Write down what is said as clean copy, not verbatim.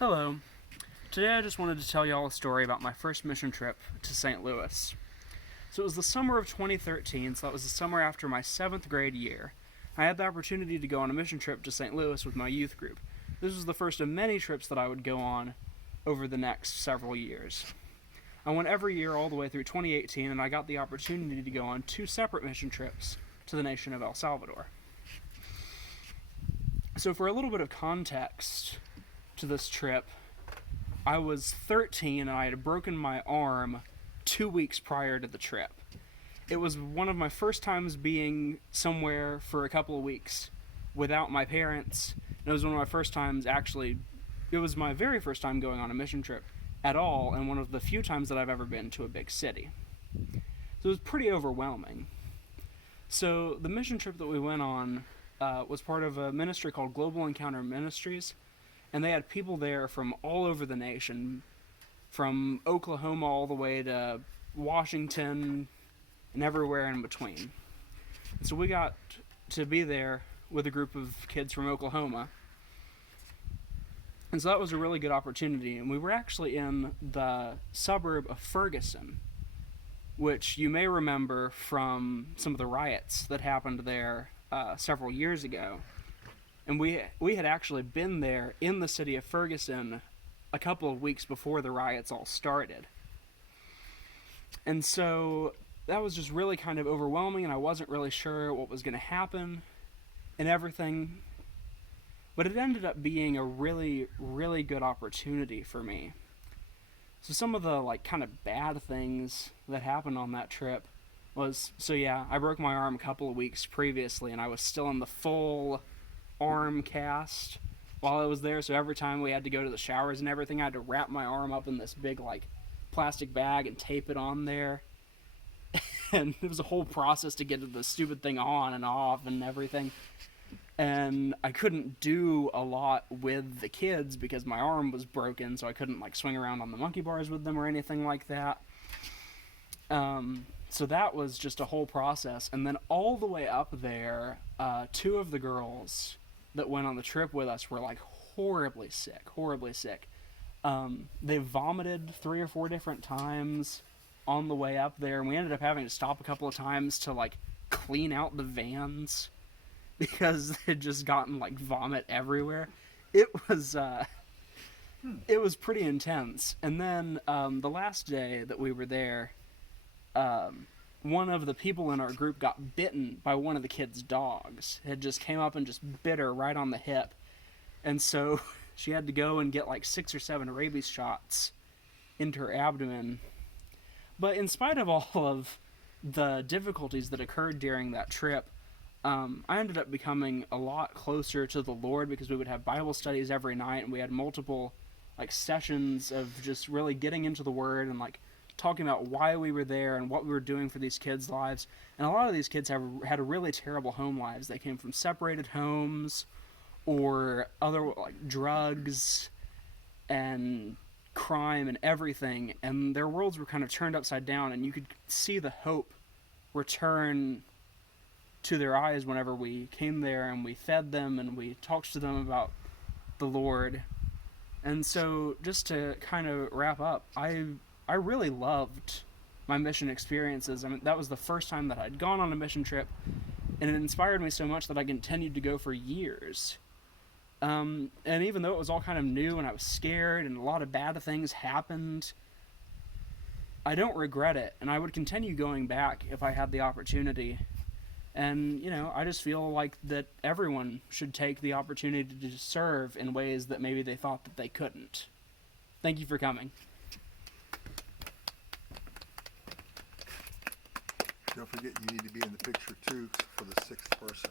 Hello. Today I just wanted to tell y'all a story about my first mission trip to St. Louis. So it was the summer of 2013, so that was the summer after my 7th grade year. I had the opportunity to go on a mission trip to St. Louis with my youth group. This was the first of many trips that I would go on over the next several years. I went every year all the way through 2018, and I got the opportunity to go on 2 separate mission trips to the nation of El Salvador. So for a little bit of context to this trip, I was 13 and I had broken my arm 2 weeks prior to the trip. It was one of my first times being somewhere for a couple of weeks without my parents. It was one of my first times it was my very first time going on a mission trip at all, and one of the few times that I've ever been to a big city. So it was pretty overwhelming. So the mission trip that we went on was part of a ministry called Global Encounter Ministries, and they had people there from all over the nation, from Oklahoma all the way to Washington and everywhere in between. And so we got to be there with a group of kids from Oklahoma. And so that was a really good opportunity. And we were actually in the suburb of Ferguson, which you may remember from some of the riots that happened there several years ago. And we had actually been there in the city of Ferguson a couple of weeks before the riots all started. And so that was just really kind of overwhelming, and I wasn't really sure what was going to happen and everything. But it ended up being a really, really good opportunity for me. So some of the kind of bad things that happened on that trip was, I broke my arm a couple of weeks previously, and I was still in the full arm cast while I was there, so every time we had to go to the showers and everything, I had to wrap my arm up in this big plastic bag and tape it on there. And it was a whole process to get the stupid thing on and off and everything. And I couldn't do a lot with the kids because my arm was broken, so I couldn't swing around on the monkey bars with them or anything like that. So that was just a whole process. And then all the way up there, 2 of the girls that went on the trip with us were horribly sick. They vomited 3 or 4 different times on the way up there, and we ended up having to stop a couple of times to clean out the vans because they'd just gotten vomit everywhere. It was pretty intense. And then the last day that we were there, one of the people in our group got bitten by one of the kids' dogs. It just came up and just bit her right on the hip. And so she had to go and get 6 or 7 rabies shots into her abdomen. But in spite of all of the difficulties that occurred during that trip, I ended up becoming a lot closer to the Lord because we would have Bible studies every night, and we had multiple sessions of just really getting into the Word and talking about why we were there and what we were doing for these kids' lives. And a lot of these kids had really terrible home lives. They came from separated homes or other drugs and crime and everything, and their worlds were kind of turned upside down, and you could see the hope return to their eyes whenever we came there and we fed them and we talked to them about the Lord. And so just to kind of wrap up, I really loved my mission experiences. I mean, that was the first time that I'd gone on a mission trip, and it inspired me so much that I continued to go for years. And even though it was all kind of new and I was scared and a lot of bad things happened, I don't regret it, and I would continue going back if I had the opportunity. And, I just feel that everyone should take the opportunity to serve in ways that maybe they thought that they couldn't. Thank you for coming. Don't forget you need to be in the picture too for the 6th person.